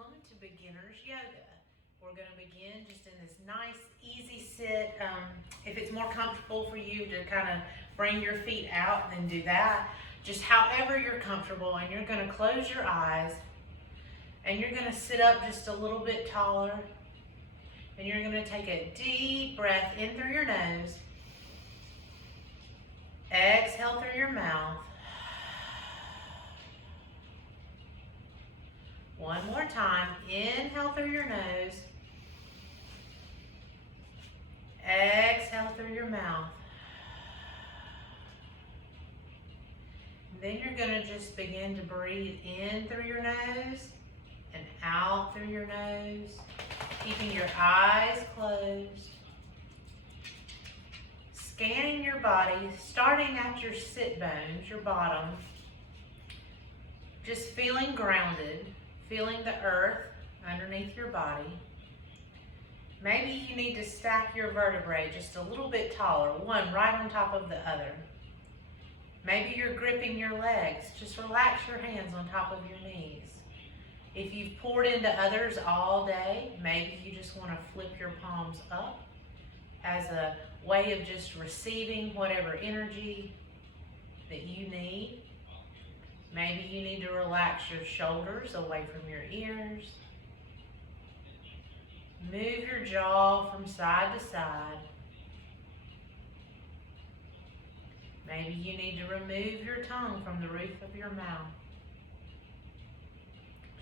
Welcome to Beginner's Yoga. We're going to begin just in this nice, easy sit. If it's more comfortable for you to kind of bring your feet out, then do that. Just however you're comfortable, and you're going to close your eyes, and you're going to sit up just a little bit taller, and you're going to take a deep breath in through your nose, exhale through your mouth. One more time, inhale through your nose, exhale through your mouth. And then you're going to just begin to breathe in through your nose and out through your nose, keeping your eyes closed. Scanning your body, starting at your sit bones, your bottom, just feeling grounded. Feeling the earth underneath your body. Maybe you need to stack your vertebrae just a little bit taller, one right on top of the other. Maybe you're gripping your legs. Just relax your hands on top of your knees. If you've poured into others all day, maybe you just want to flip your palms up as a way of just receiving whatever energy that you need. Maybe you need to relax your shoulders away from your ears. Move your jaw from side to side. Maybe you need to remove your tongue from the roof of your mouth.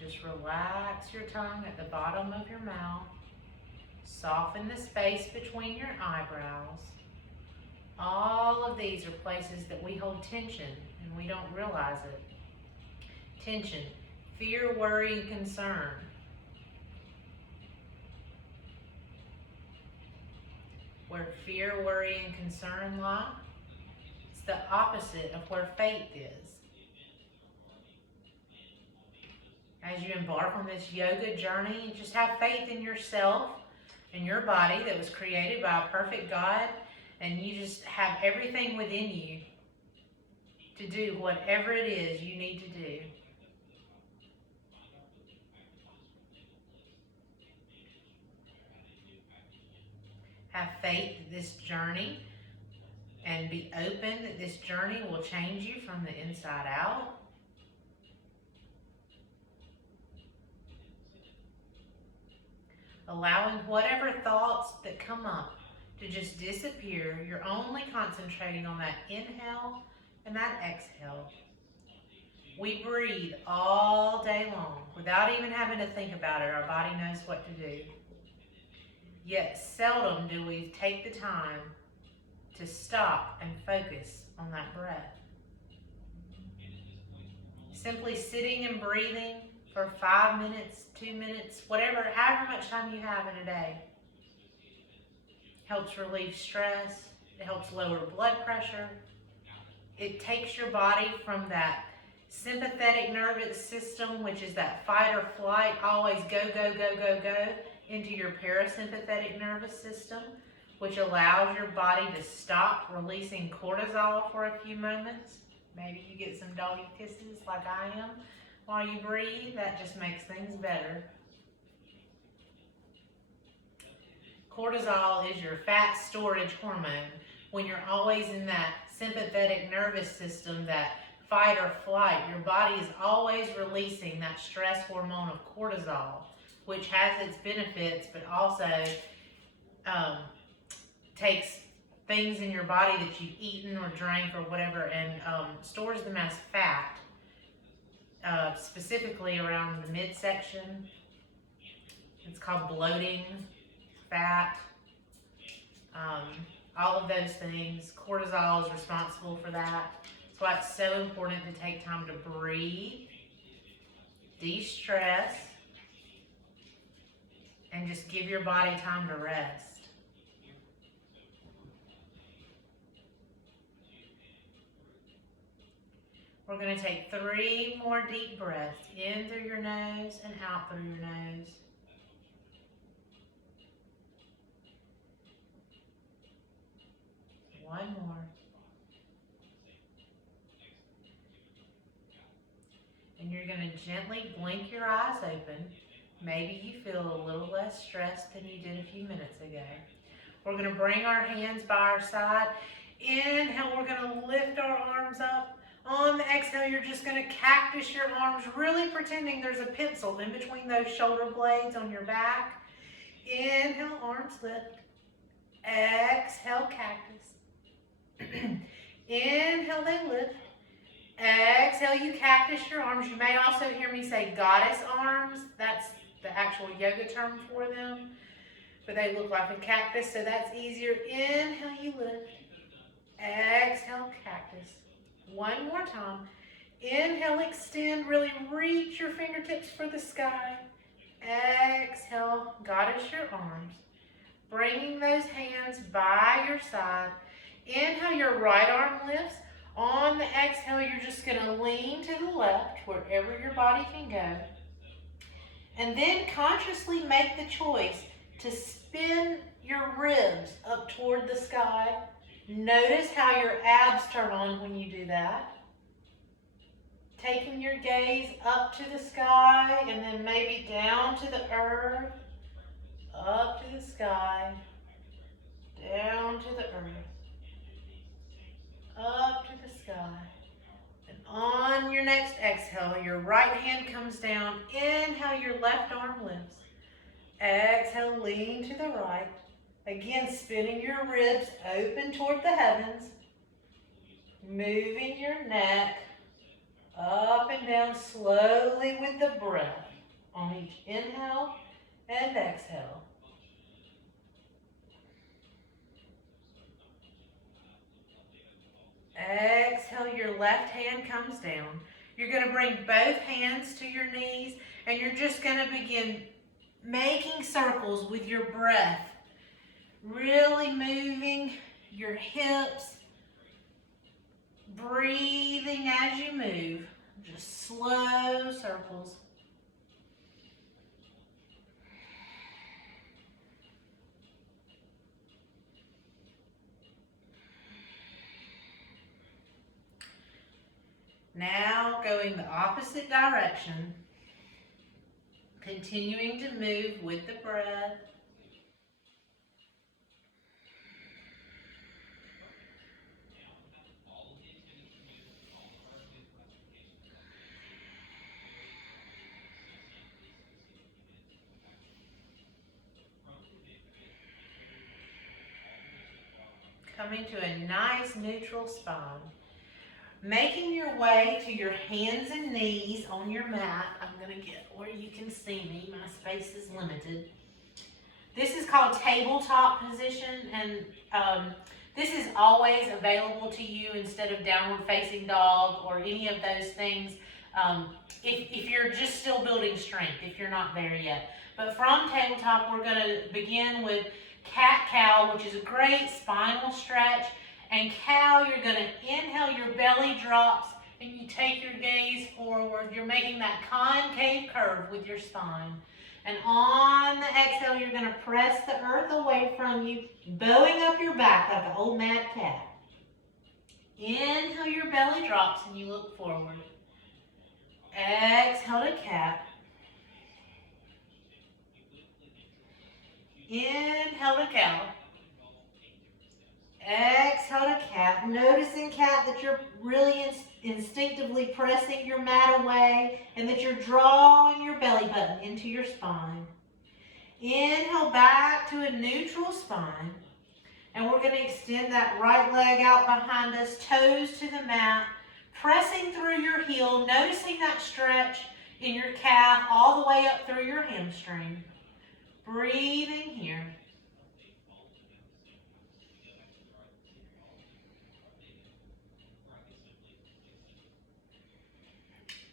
Just relax your tongue at the bottom of your mouth. Soften the space between your eyebrows. All of these are places that we hold tension and we don't realize it. Tension, fear, worry, and concern. Where fear, worry, and concern lie, it's the opposite of where faith is. As you embark on this yoga journey, just have faith in yourself and your body that was created by a perfect God, and you just have everything within you to do whatever it is you need to do. Have faith that this journey, and be open that this journey will change you from the inside out. Allowing whatever thoughts that come up to just disappear. You're only concentrating on that inhale and that exhale. We breathe all day long without even having to think about it. Our body knows what to do. Yet seldom do we take the time to stop and focus on that breath. Simply sitting and breathing for 5 minutes, 2 minutes, however much time you have in a day, helps relieve stress. It helps lower blood pressure. It takes your body from that sympathetic nervous system, which is that fight or flight, always go, go, go, go, go, into your parasympathetic nervous system, which allows your body to stop releasing cortisol for a few moments. Maybe you get some doggy kisses like I am while you breathe. That just makes things better. Cortisol is your fat storage hormone. When you're always in that sympathetic nervous system, that fight or flight, your body is always releasing that stress hormone of cortisol, which has its benefits, but also takes things in your body that you've eaten or drank or whatever, and stores them as fat, specifically around the midsection. It's called bloating, fat, all of those things. Cortisol is responsible for that. That's why it's so important to take time to breathe, de-stress, and just give your body time to rest. We're going to take 3 more deep breaths in through your nose and out through your nose. One more. And you're going to gently blink your eyes open Maybe you feel a little less stressed than you did a few minutes ago. We're going to bring our hands by our side. Inhale, we're going to lift our arms up. On the exhale, you're just going to cactus your arms, really pretending there's a pencil in between those shoulder blades on your back. Inhale, arms lift. Exhale, cactus. Inhale, they lift. Exhale, you cactus your arms. You may also hear me say goddess arms. That's the actual yoga term for them. But they look like a cactus, so that's easier. Inhale, you lift. Exhale, cactus. One more time. Inhale, extend, really reach your fingertips for the sky. Exhale, goddess your arms. Bringing those hands by your side. Inhale, your right arm lifts. On the exhale, you're just going to lean to the left, wherever your body can go. And then consciously make the choice to spin your ribs up toward the sky. Notice how your abs turn on when you do that. Taking your gaze up to the sky and then maybe down to the earth, up to the sky, down to the earth, up to the sky. And on your next exhale, your right hand comes down. Inhale, your left arm lifts. Exhale, lean to the right. Again, spinning your ribs open toward the heavens. Moving your neck up and down slowly with the breath on each inhale and exhale. Exhale, your left hand comes down. You're going to bring both hands to your knees and you're just going to begin making circles with your breath. Really moving your hips, breathing as you move, just slow circles. Now going the opposite direction, continuing to move with the breath. Coming to a nice neutral spine. Making your way to your hands and knees on your mat. I'm going to get where you can see me. My space is limited. This is called tabletop position, and this is always available to you instead of downward facing dog or any of those things if you're just still building strength, if you're not there yet. But from tabletop, we're going to begin with cat-cow, which is a great spinal stretch. And cow, you're going to inhale, your belly drops, and you take your gaze forward. You're making that concave curve with your spine. And on the exhale, you're going to press the earth away from you, bowing up your back like an old mad cat. Inhale, your belly drops, and you look forward. Exhale to cat. Inhale to cow. Exhale to cat. Noticing, cat, that you're really instinctively pressing your mat away and that you're drawing your belly button into your spine. Inhale back to a neutral spine. And we're going to extend that right leg out behind us, toes to the mat, pressing through your heel, noticing that stretch in your calf all the way up through your hamstring. Breathing here.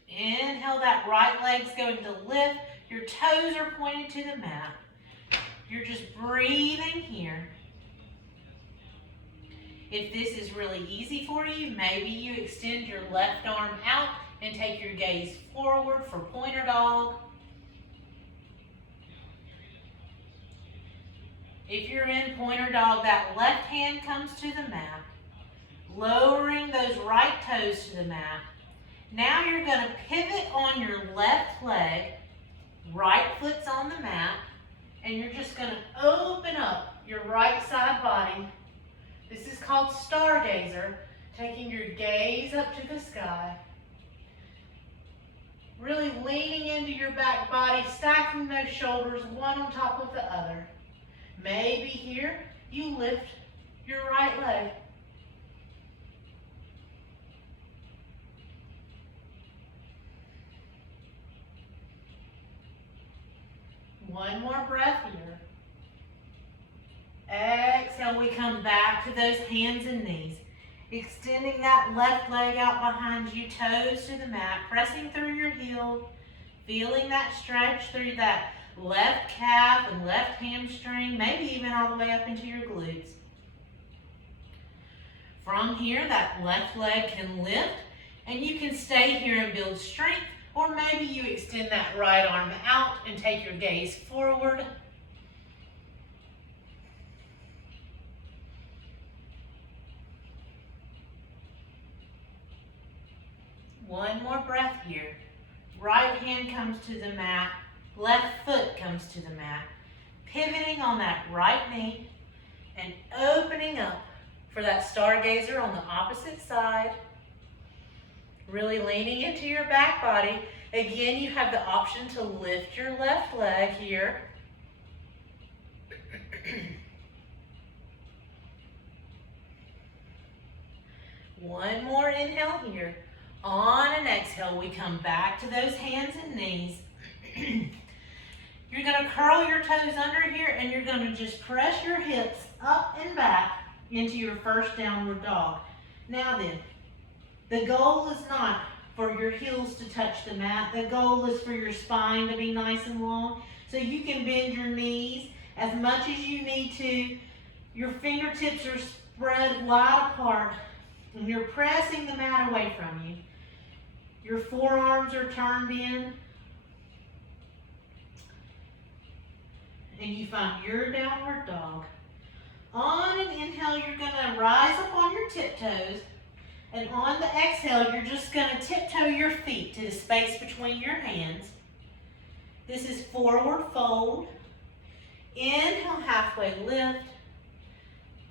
Inhale, that right leg's going to lift. Your toes are pointed to the mat. You're just breathing here. If this is really easy for you, maybe you extend your left arm out and take your gaze forward for pointer dog. If you're in pointer dog, that left hand comes to the mat, lowering those right toes to the mat. Now you're going to pivot on your left leg Right foot's on the mat, and you're just gonna open up your right side body. This is called stargazer, taking your gaze up to the sky. Really leaning into your back body, stacking those shoulders one on top of the other. Maybe here you lift your right leg. One more breath here. Exhale, we come back to those hands and knees. Extending that left leg out behind you, toes to the mat, pressing through your heel, feeling that stretch through that left calf and left hamstring, maybe even all the way up into your glutes. From here, that left leg can lift, and you can stay here and build strength, or maybe you extend that right arm out and take your gaze forward. One more breath here. Right hand comes to the mat, left foot comes to the mat. Pivoting on that right knee and opening up for that stargazer on the opposite side. Really leaning into your back body. Again, you have the option to lift your left leg here. One more inhale here. On an exhale, we come back to those hands and knees. You're gonna curl your toes under here, and you're gonna just press your hips up and back into your first downward dog. Now then, the goal is not for your heels to touch the mat. The goal is for your spine to be nice and long, so you can bend your knees as much as you need to. Your fingertips are spread wide apart, and you're pressing the mat away from you. Your forearms are turned in, and you find your downward dog. On an inhale, you're gonna rise up on your tiptoes, and on the exhale, you're just gonna tiptoe your feet to the space between your hands. This is forward fold. Inhale, halfway lift.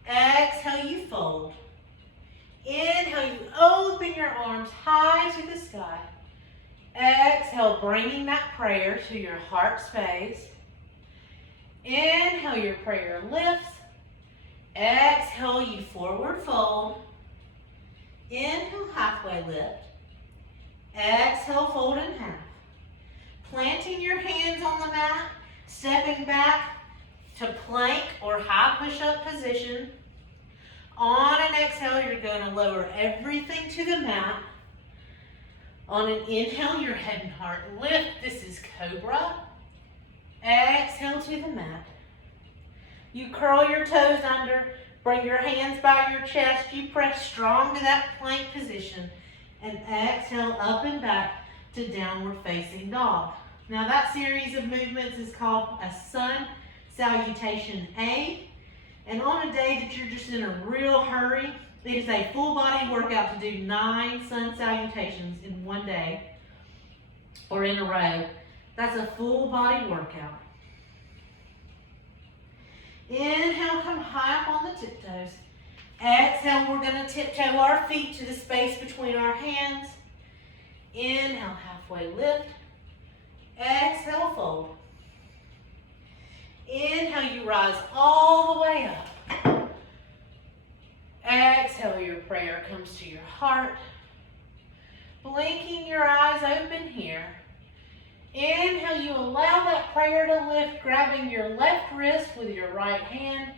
Exhale, you fold. Inhale, you open your arms high to the sky. Exhale, bringing that prayer to your heart space. Inhale, your prayer lifts. Exhale, you forward fold. Inhale, halfway lift. Exhale, fold in half. Planting your hands on the mat, stepping back to plank or high push-up position. On an exhale, you're going to lower everything to the mat. On an inhale, your head and heart lift. This is Cobra. Exhale to the mat. You curl your toes under, bring your hands by your chest. You press strong to that plank position. And exhale up and back to downward facing dog. Now that series of movements is called a sun salutation A. And on a day that you're just in a real hurry, it is a full body workout to do 9 sun salutations in one day or in a row. That's a full body workout. Inhale, come high up on the tiptoes. Exhale, we're going to tiptoe our feet to the space between our hands. Inhale, halfway lift. Exhale, fold. Inhale, you rise all the way up. Exhale, your prayer comes to your heart. Blinking your eyes open here. Inhale, you allow that prayer to lift, grabbing your left wrist with your right hand.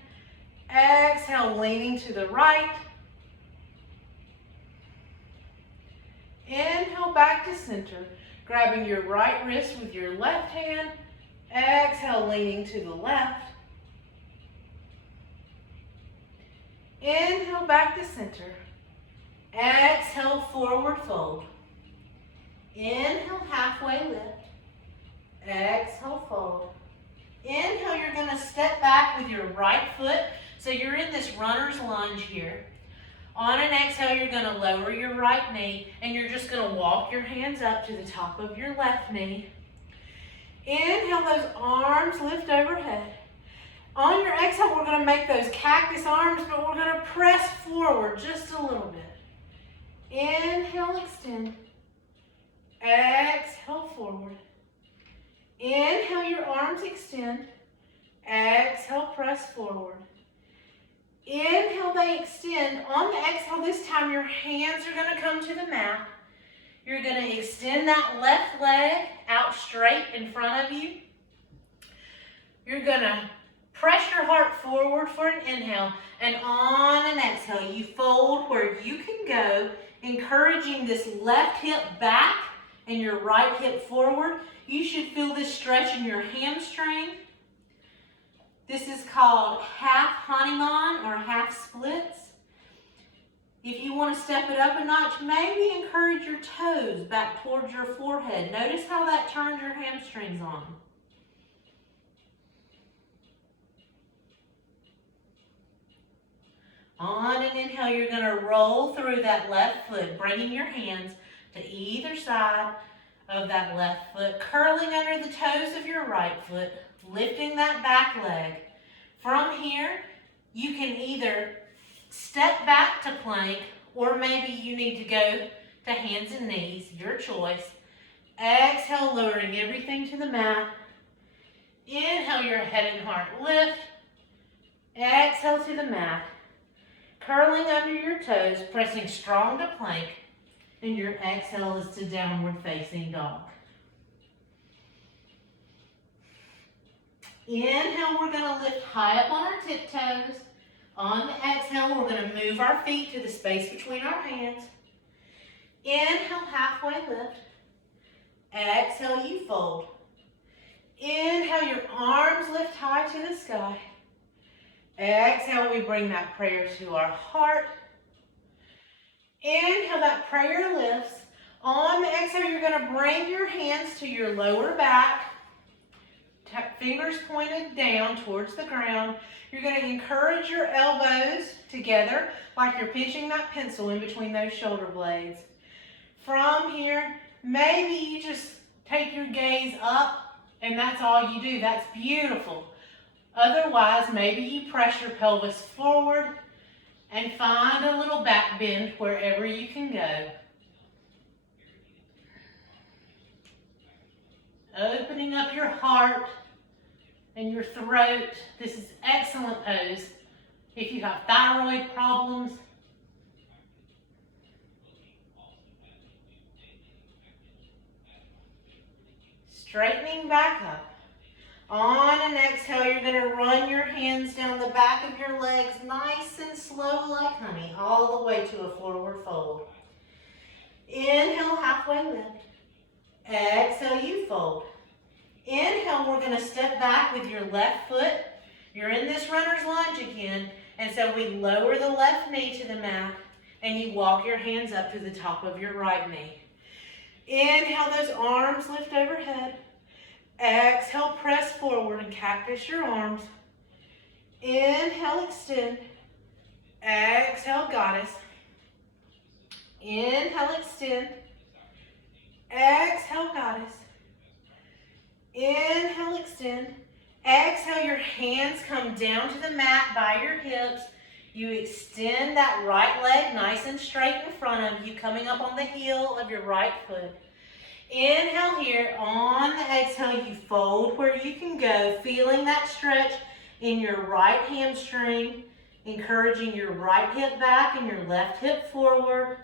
Exhale, leaning to the right. Inhale, back to center, grabbing your right wrist with your left hand. Exhale, leaning to the left. Inhale, back to center. Exhale, forward fold. Inhale, halfway lift. Exhale, fold. Inhale, you're going to step back with your right foot. So you're in this runner's lunge here. On an exhale, you're going to lower your right knee, and you're just going to walk your hands up to the top of your left knee. Inhale, those arms lift overhead. On your exhale, we're going to make those cactus arms, but we're going to press forward just a little bit. Inhale, extend. Exhale, forward. Inhale, your arms extend. Exhale, press forward. Inhale, they extend. On the exhale, this time your hands are going to come to the mat. You're going to extend that left leg out straight in front of you. You're going to press your heart forward for an inhale, and on an exhale, you fold where you can go, encouraging this left hip back and your right hip forward. You should feel this stretch in your hamstring. This is called half Hanuman or half splits. If you want to step it up a notch, maybe encourage your toes back towards your forehead. Notice how that turns your hamstrings on. On an inhale, you're going to roll through that left foot, bringing your hands to either side of that left foot, curling under the toes of your right foot, lifting that back leg. From here, you can either step back to plank, or maybe you need to go to hands and knees, your choice. Exhale, lowering everything to the mat. Inhale, your head and heart lift. Exhale to the mat. Curling under your toes, pressing strong to plank. And your exhale is to downward facing dog. Inhale, we're going to lift high up on our tiptoes. On the exhale, we're going to move our feet to the space between our hands. Inhale, halfway lift. Exhale, you fold. Inhale, your arms lift high to the sky. Exhale, we bring that prayer to our heart. Inhale, that prayer lifts. On the exhale, you're going to bring your hands to your lower back. Fingers pointed down towards the ground. You're going to encourage your elbows together like you're pinching that pencil in between those shoulder blades. From here, maybe you just take your gaze up and that's all you do. That's beautiful. Otherwise, maybe you press your pelvis forward and find a little back bend wherever you can go. Opening up your heart and your throat. This is excellent pose if you have thyroid problems. Straightening back up. On an exhale, you're going to run your hands down the back of your legs nice and slow like honey, all the way to a forward fold. Inhale, halfway lift. Exhale, you fold. Inhale, we're going to step back with your left foot. You're in this runner's lunge again, and so we lower the left knee to the mat, and you walk your hands up to the top of your right knee. Inhale, those arms lift overhead. Exhale, press forward and cactus your arms. Inhale, extend. Exhale, goddess. Inhale, extend. Exhale, goddess. Inhale, extend. Exhale, your hands come down to the mat by your hips. You extend that right leg nice and straight in front of you, coming up on the heel of your right foot. Inhale here. On the exhale, you fold where you can go, feeling that stretch in your right hamstring, encouraging your right hip back and your left hip forward.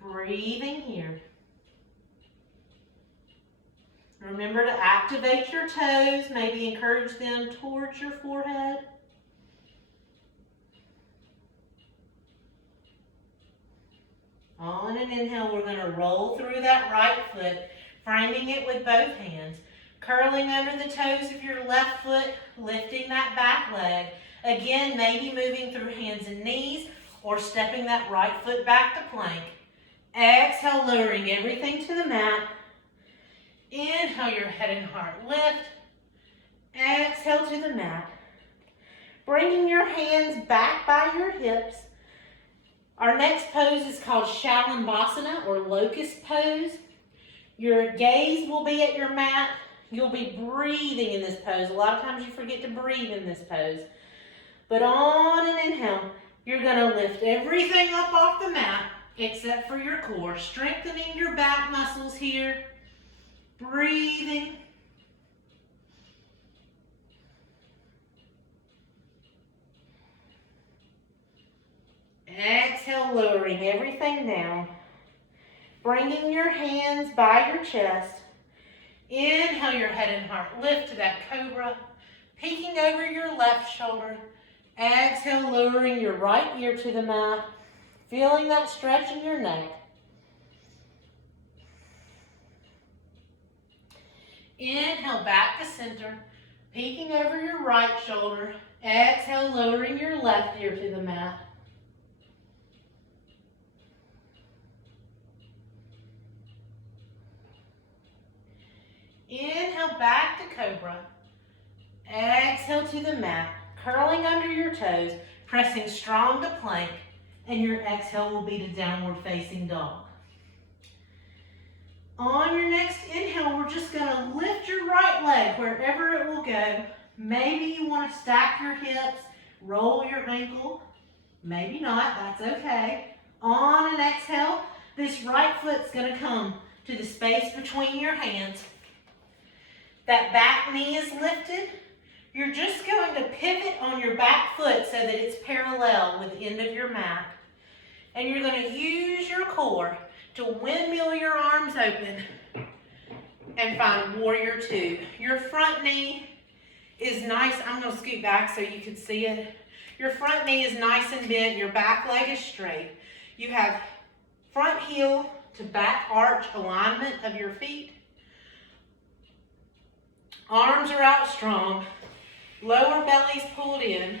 Breathing here. Remember to activate your toes, maybe encourage them towards your forehead. On an inhale, we're going to roll through that right foot, framing it with both hands, curling under the toes of your left foot, lifting that back leg. Again, maybe moving through hands and knees or stepping that right foot back to plank. Exhale, lowering everything to the mat. Inhale, your head and heart lift. Exhale to the mat. Bringing your hands back by your hips. Our next pose is called Shalabhasana or locust pose. Your gaze will be at your mat. You'll be breathing in this pose. A lot of times you forget to breathe in this pose. But on an inhale, you're going to lift everything up off the mat except for your core. Strengthening your back muscles here. Breathing. Exhale, lowering everything down. Bringing your hands by your chest. Inhale your head and heart. Lift to that cobra. Peeking over your left shoulder. Exhale, lowering your right ear to the mat. Feeling that stretch in your neck. Inhale, back to center. Peeking over your right shoulder. Exhale, lowering your left ear to the mat. Inhale, back to cobra. Exhale to the mat, curling under your toes, pressing strong to plank, and your exhale will be to downward facing dog. On your next inhale, we're just going to lift your right leg wherever it will go. Maybe you want to stack your hips, roll your ankle. Maybe not, that's okay. On an exhale, this right foot's going to come to the space between your hands. That back knee is lifted. You're just going to pivot on your back foot so that it's parallel with the end of your mat. And you're going to use your core to windmill your arms open and find warrior two. Your front knee is nice. I'm going to scoot back so you can see it. Your front knee is nice and bent. Your back leg is straight. You have front heel to back arch alignment of your feet. Arms are out strong, lower belly's pulled in,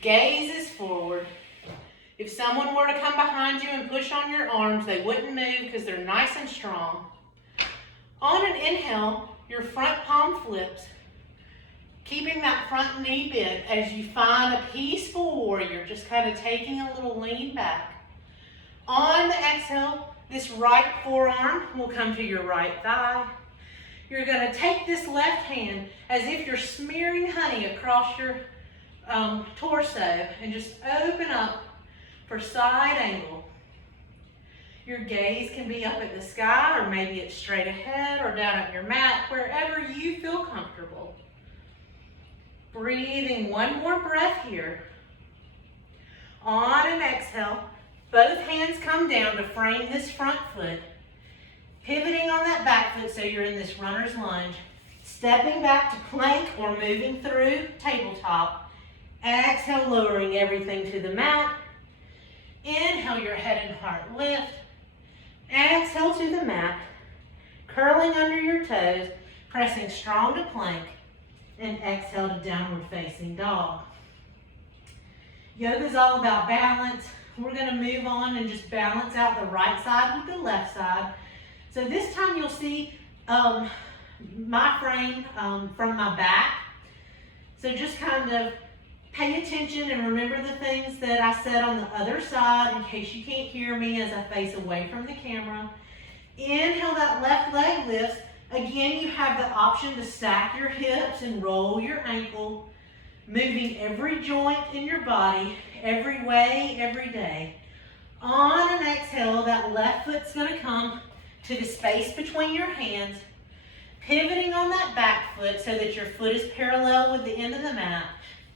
gaze is forward. If someone were to come behind you and push on your arms, they wouldn't move because they're nice and strong. On an inhale, your front palm flips, keeping that front knee bent as you find a peaceful warrior, just kind of taking a little lean back. On the exhale, this right forearm will come to your right thigh. You're going to take this left hand as if you're smearing honey across your torso and just open up for side angle. Your gaze can be up at the sky, or maybe it's straight ahead or down at your mat, wherever you feel comfortable. Breathing one more breath here. On an exhale, both hands come down to frame this front foot. Pivoting on that back foot so you're in this runner's lunge. Stepping back to plank or moving through tabletop. Exhale, lowering everything to the mat. Inhale, your head and heart lift. Exhale to the mat. Curling under your toes, pressing strong to plank. And exhale to downward facing dog. Yoga is all about balance. We're going to move on and just balance out the right side with the left side. So this time you'll see my frame from my back. So just kind of pay attention and remember the things that I said on the other side in case you can't hear me as I face away from the camera. Inhale, that left leg lifts. Again, you have the option to stack your hips and roll your ankle, moving every joint in your body, every way, every day. On an exhale, that left foot's going to come to the space between your hands, pivoting on that back foot so that your foot is parallel with the end of the mat,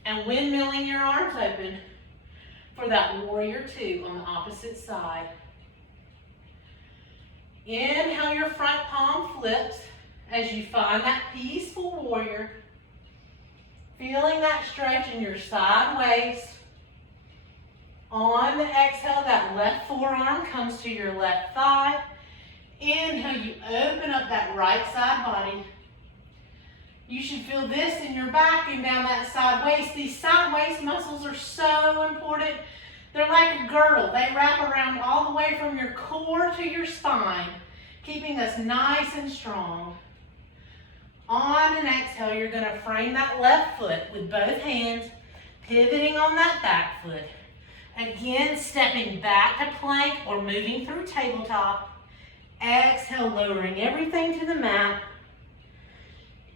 and windmilling your arms open for that warrior two on the opposite side. Inhale, your front palm flips as you find that peaceful warrior, feeling that stretch in your side waist. On the exhale, that left forearm comes to your left thigh. Inhale, you open up that right side body. You should feel this in your back and down that side waist. These side waist muscles are so important. They're like a girdle. They wrap around all the way from your core to your spine, keeping us nice and strong. On an exhale, you're going to frame that left foot with both hands, pivoting on that back foot. Again, stepping back to plank or moving through tabletop. Exhale, lowering everything to the mat.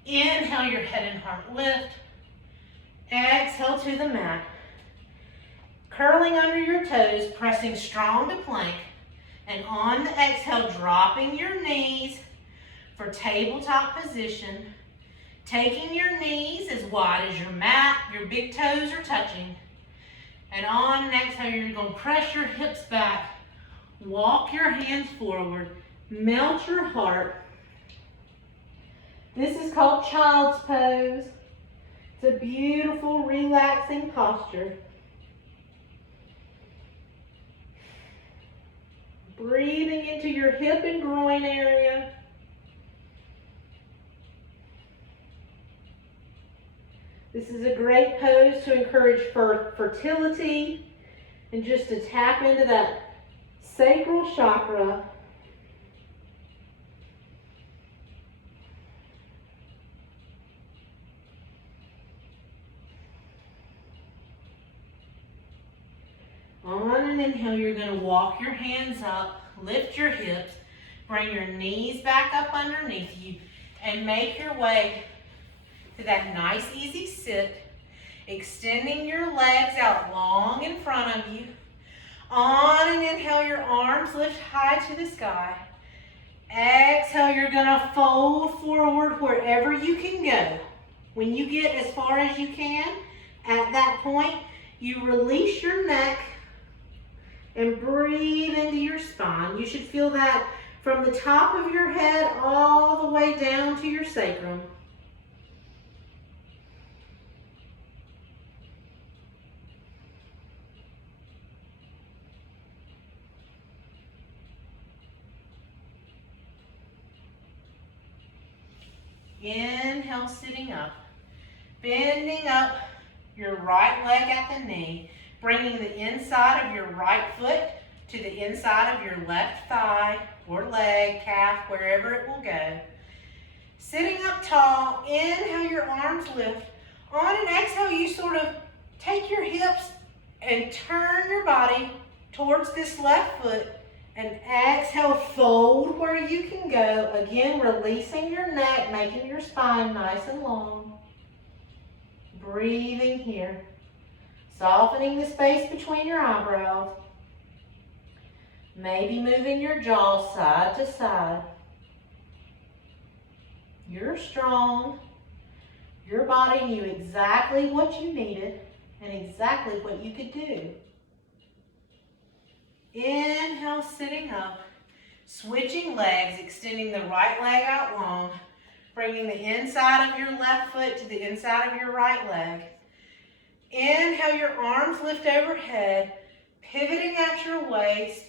Inhale, your head and heart lift. Exhale to the mat. Curling under your toes, pressing strong to plank. And on the exhale, dropping your knees for tabletop position. Taking your knees as wide as your mat, your big toes are touching. And on an exhale, you're going to press your hips back. Walk your hands forward. Melt your heart. This is called child's pose. It's a beautiful, relaxing posture. Breathing into your hip and groin area. This is a great pose to encourage fertility and just to tap into that sacral chakra. On an inhale, you're going to walk your hands up, lift your hips, bring your knees back up underneath you, and make your way to that nice, easy sit, extending your legs out long in front of you. On an inhale, your arms lift high to the sky. Exhale, you're going to fold forward wherever you can go. When you get as far as you can, at that point, you release your neck and breathe into your spine. You should feel that from the top of your head all the way down to your sacrum. Inhale, sitting up. Bending up your right leg at the knee, bringing the inside of your right foot to the inside of your left thigh or leg, calf, wherever it will go. Sitting up tall, inhale, your arms lift. On an exhale, you sort of take your hips and turn your body towards this left foot. And exhale, fold where you can go. Again, releasing your neck, making your spine nice and long. Breathing here. Softening the space between your eyebrows. Maybe moving your jaw side to side. You're strong. Your body knew exactly what you needed and exactly what you could do. Inhale, sitting up. Switching legs, extending the right leg out long. Bringing the inside of your left foot to the inside of your right leg. Inhale, your arms lift overhead, pivoting at your waist.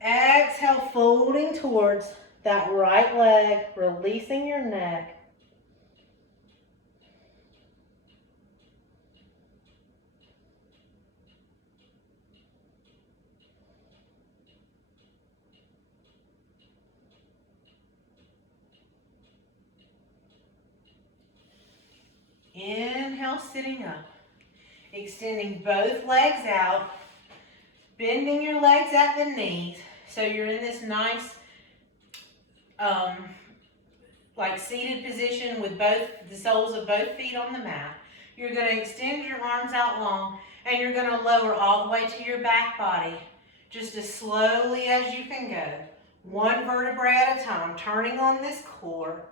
Exhale, folding towards that right leg, releasing your neck. Inhale, sitting up. Extending both legs out, bending your legs at the knees. So you're in this nice, like seated position with both the soles of both feet on the mat. You're going to extend your arms out long, and you're going to lower all the way to your back body, just as slowly as you can go. One vertebrae at a time, turning on this core.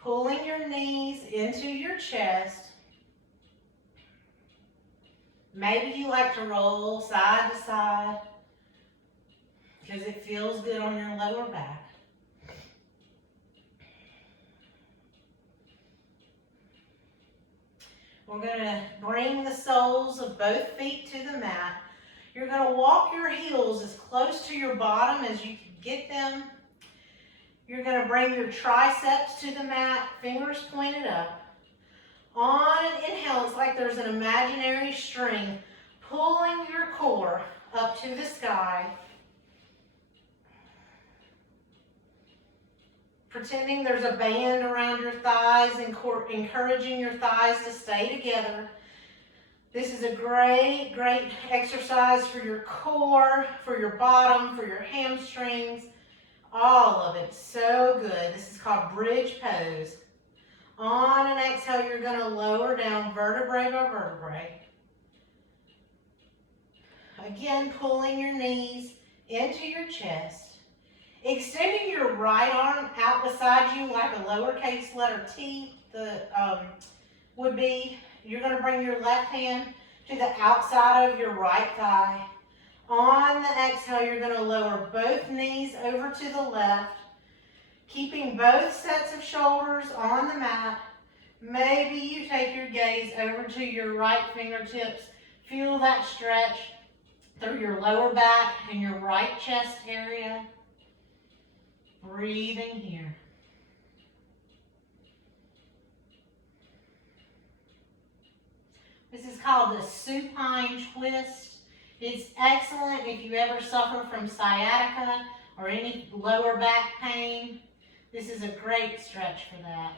Pulling your knees into your chest. Maybe you like to roll side to side because it feels good on your lower back. We're going to bring the soles of both feet to the mat. You're going to walk your heels as close to your bottom as you can get them. You're going to bring your triceps to the mat, fingers pointed up. On an inhale, it's like there's an imaginary string pulling your core up to the sky. Pretending there's a band around your thighs and encouraging your thighs to stay together. This is a great, great exercise for your core, for your bottom, for your hamstrings, all of it. So good. This is called bridge pose. On an exhale, you're going to lower down vertebrae by vertebrae. Again, pulling your knees into your chest. Extending your right arm out beside you like a lowercase letter T would be. You're going to bring your left hand to the outside of your right thigh. On the exhale, you're going to lower both knees over to the left, keeping both sets of shoulders on the mat. Maybe you take your gaze over to your right fingertips. Feel that stretch through your lower back and your right chest area. Breathing here. This is called the supine twist. It's excellent if you ever suffer from sciatica or any lower back pain. This is a great stretch for that.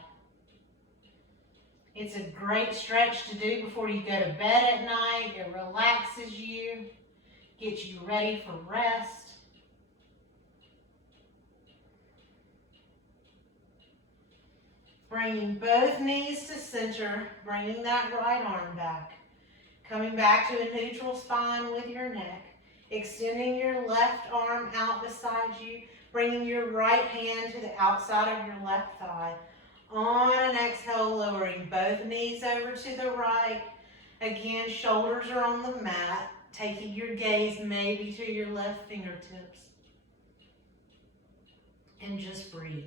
It's a great stretch to do before you go to bed at night. It relaxes you, gets you ready for rest. Bringing both knees to center, bringing that right arm back. Coming back to a neutral spine with your neck. Extending your left arm out beside you. Bringing your right hand to the outside of your left thigh. On an exhale, lowering both knees over to the right. Again, shoulders are on the mat. Taking your gaze maybe to your left fingertips. And just breathe.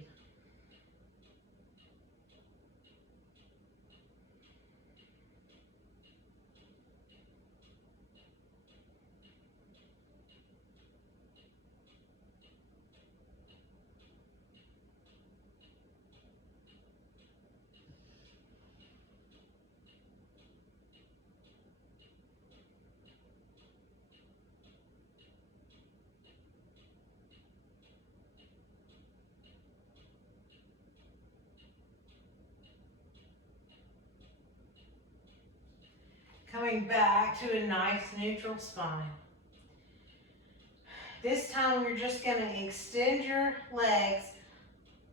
Coming back to a nice neutral spine. This time you're just going to extend your legs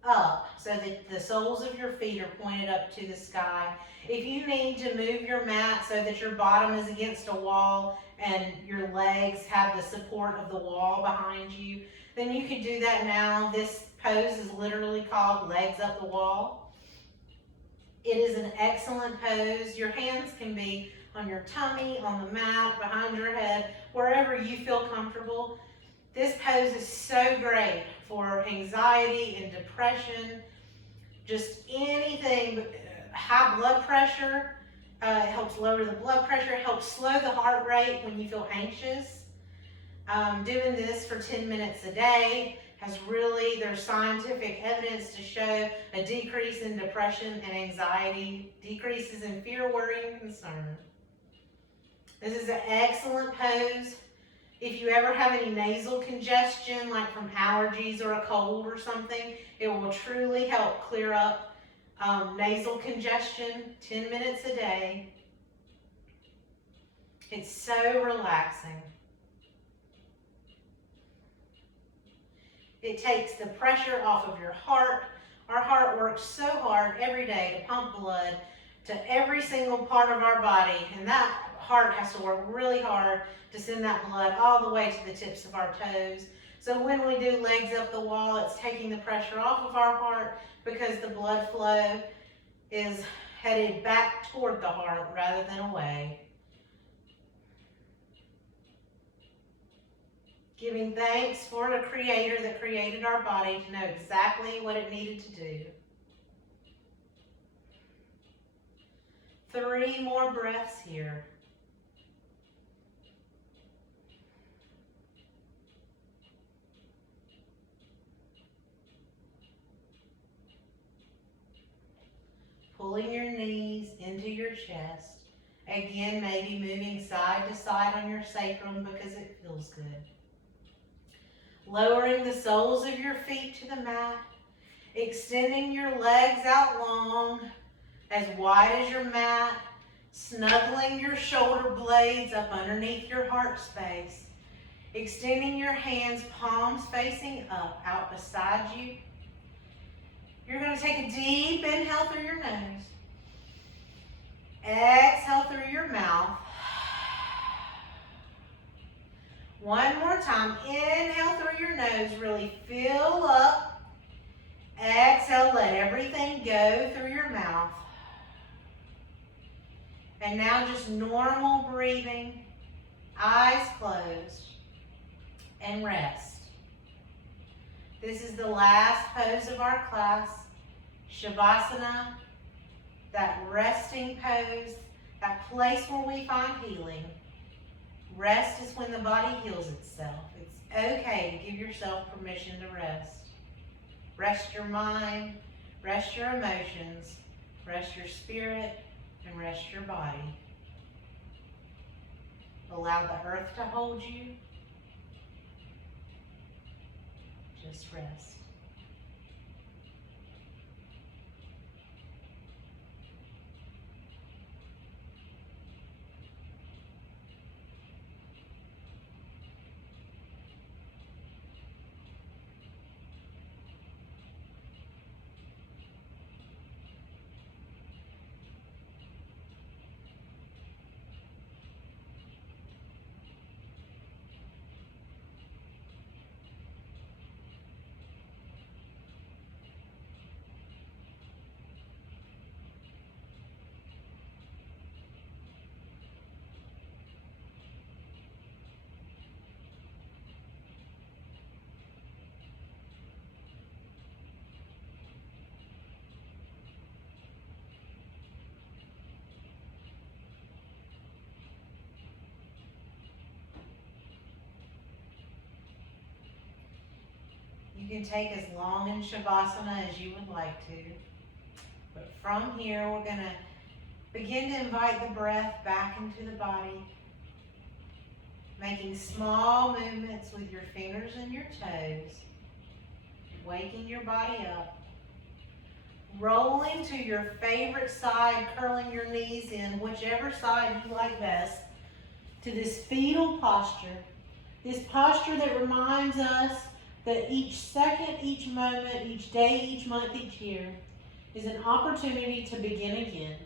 up so that the soles of your feet are pointed up to the sky. If you need to move your mat so that your bottom is against a wall and your legs have the support of the wall behind you, then you can do that now. This pose is literally called legs up the wall. It is an excellent pose. Your hands can be on your tummy, on the mat, behind your head, wherever you feel comfortable. This pose is so great for anxiety and depression, just anything, high blood pressure. It helps lower the blood pressure, it helps slow the heart rate when you feel anxious. Doing this for 10 minutes a day there's scientific evidence to show a decrease in depression and anxiety, decreases in fear, worry, and concern. This is an excellent pose. If you ever have any nasal congestion, like from allergies or a cold or something, it will truly help clear up nasal congestion. 10 minutes a day. It's so relaxing. It takes the pressure off of your heart. Our heart works so hard every day to pump blood to every single part of our body, and that heart has to work really hard to send that blood all the way to the tips of our toes. So when we do legs up the wall, it's taking the pressure off of our heart because the blood flow is headed back toward the heart rather than away. Giving thanks for the Creator that created our body to know exactly what it needed to do. 3 more breaths here. Pulling your knees into your chest. Again, maybe moving side to side on your sacrum because it feels good. Lowering the soles of your feet to the mat. Extending your legs out long, as wide as your mat. Snuggling your shoulder blades up underneath your heart space. Extending your hands, palms facing up, out beside you. You're going to take a deep inhale through your nose. Exhale through your mouth. One more time. Inhale through your nose. Really fill up. Exhale. Let everything go through your mouth. And now just normal breathing. Eyes closed. And rest. This is the last pose of our class. Shavasana. That resting pose. That place where we find healing. Rest is when the body heals itself. It's okay to give yourself permission to rest. Rest your mind, rest your emotions, rest your spirit, and rest your body. Allow the earth to hold you. Just rest. You can take as long in Shavasana as you would like to. But from here, we're going to begin to invite the breath back into the body. Making small movements with your fingers and your toes. Waking your body up. Rolling to your favorite side, curling your knees in, whichever side you like best, to this fetal posture. This posture that reminds us that each second, each moment, each day, each month, each year is an opportunity to begin again.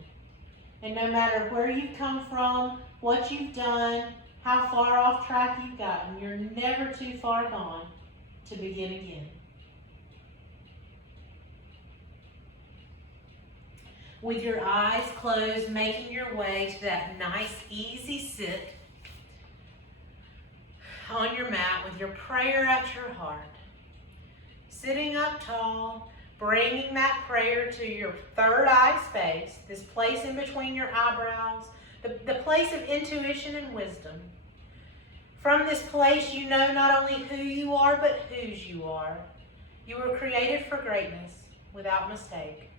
And no matter where you've come from, what you've done, how far off track you've gotten, you're never too far gone to begin again. With your eyes closed, making your way to that nice, easy sit on your mat with your prayer at your heart. Sitting up tall, bringing that prayer to your third eye space, this place in between your eyebrows, the place of intuition and wisdom. From this place, you know not only who you are, but whose you are. You were created for greatness, without mistake.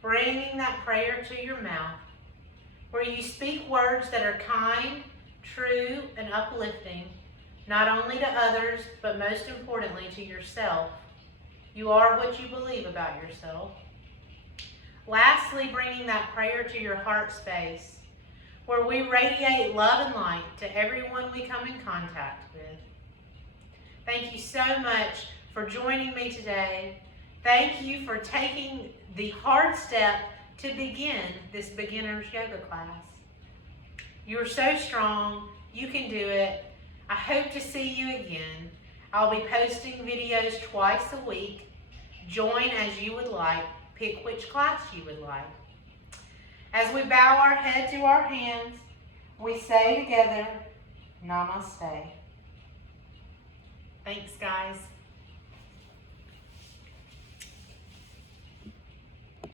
Bringing that prayer to your mouth, where you speak words that are kind, true, and uplifting, not only to others, but most importantly to yourself. You are what you believe about yourself. Lastly, bringing that prayer to your heart space, where we radiate love and light to everyone we come in contact with. Thank you so much for joining me today. Thank you for taking the hard step to begin this beginner's yoga class. You're so strong. You can do it. I hope to see you again. I'll be posting videos twice a week. Join as you would like. Pick which class you would like. As we bow our head to our hands, we say together, Namaste. Thanks, guys.